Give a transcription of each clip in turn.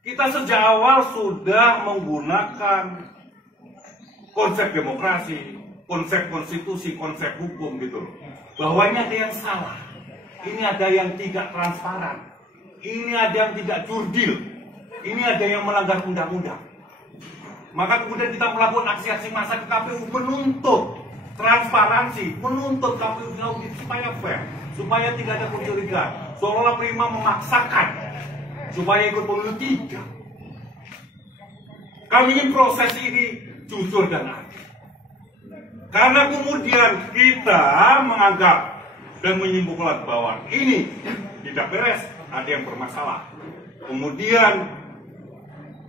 Kita sejak awal sudah menggunakan konsep demokrasi, konsep konstitusi, konsep hukum gitu loh. Bahwa ini ada yang salah, ini ada yang tidak transparan, ini ada yang tidak jurdil, ini ada yang melanggar undang-undang. Maka kemudian kita melakukan aksi-aksi massa ke KPU menuntut transparansi, menuntut KPU diaudit supaya fair, supaya tidak ada kecurigaan. Seolah-olah Prima memaksakan supaya ikut pemilu, tidak. Kami ingin proses ini jujur dan adil. Karena kemudian kita menganggap dan menyimpulkan bahwa ini tidak beres, ada yang bermasalah. Kemudian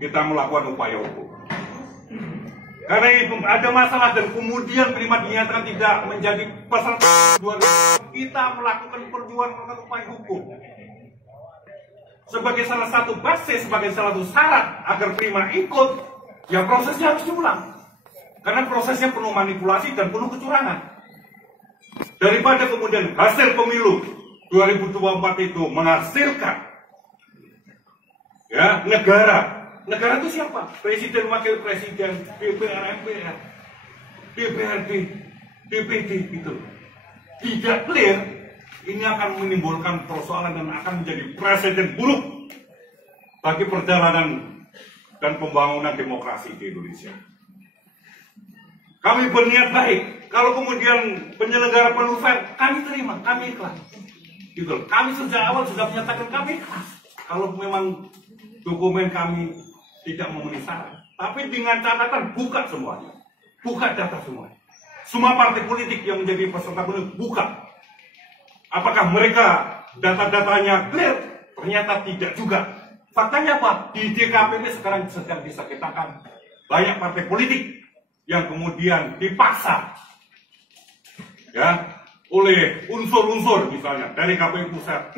kita melakukan upaya hukum. Karena itu ada masalah dan kemudian Prima dinyatakan tidak menjadi peserta 2000, kita melakukan perjuangan melakukan upaya hukum. Sebagai salah satu basis, sebagai salah satu syarat agar Prima ikut, ya prosesnya harus diulang. Karena prosesnya penuh manipulasi dan penuh kecurangan. Daripada kemudian hasil pemilu 2024 itu menghasilkan ya negara. Negara itu siapa? Presiden, wakil presiden, DPR, MPR, DPRD, DPD gitu. Tidak clear, ini akan menimbulkan persoalan dan akan menjadi presiden buruk bagi perjalanan dan pembangunan demokrasi di Indonesia. Kami berniat baik. Kalau kemudian penyelenggara penuh fair, kami terima, kami ikhlas. Gitu. Kami sejak awal sudah menyatakan kami ikhlas. Kalau memang dokumen kami tidak memenuhi syarat, tapi dengan catatan buka semuanya, buka data semuanya. Semua partai politik yang menjadi peserta pemilu buka. Apakah mereka data-datanya clear? Ternyata tidak juga. Faktanya apa? Di DKPP sekarang sedang disengketakan banyak partai politik yang kemudian dipaksa ya oleh unsur-unsur misalnya dari KPU pusat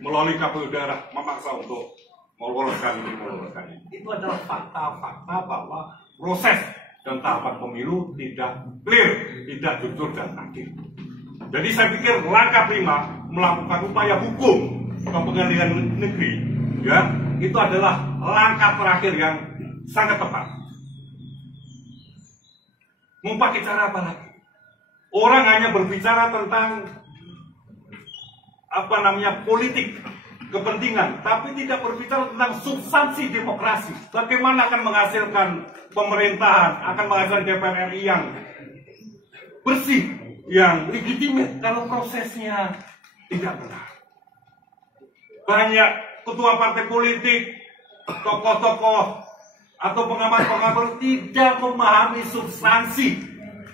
melalui KPU daerah memaksa untuk meloloskan ini, meloloskan ini. Itu adalah fakta-fakta bahwa proses dan tahapan pemilu tidak clear, tidak jujur dan adil. Jadi saya pikir langkah Prima melakukan upaya hukum ke pengadilan negeri, ya itu adalah langkah terakhir yang sangat tepat. Mau pakai cara apa lagi? Orang hanya berbicara tentang apa namanya politik kepentingan, tapi tidak berbicara tentang substansi demokrasi. Bagaimana akan menghasilkan pemerintahan, akan menghasilkan DPR RI yang bersih, yang legitimate kalau prosesnya tidak benar. Banyak ketua partai politik, tokoh-tokoh atau pengamat-pengamat tidak memahami substansi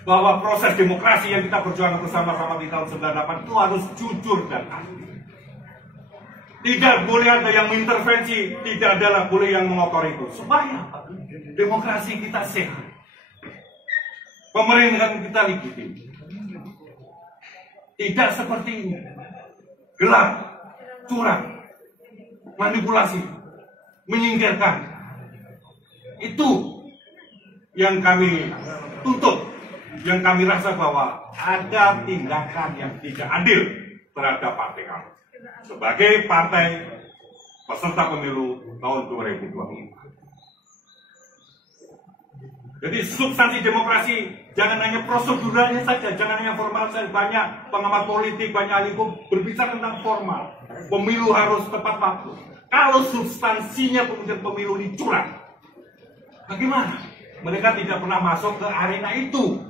bahwa proses demokrasi yang kita perjuangkan bersama-sama di tahun 98 itu harus jujur dan adil. Tidak boleh ada yang mengintervensi, tidak adalah boleh yang mengotori itu. Supaya apa? Demokrasi kita sehat, pemerintahan kita legitim. Tidak seperti ini, gelap, curang, manipulasi, menyingkirkan. Itu yang kami tuntut, yang kami rasa bahwa ada tindakan yang tidak adil terhadap partai kami sebagai partai peserta pemilu tahun 2024. Jadi substansi demokrasi jangan hanya proseduralnya saja, jangan hanya formal saja. Banyak pengamat politik, banyak ahli hukum berbicara tentang formal. Pemilu harus tepat waktu. Kalau substansinya kemudian pemilu dicurang, bagaimana? Mereka tidak pernah masuk ke arena itu.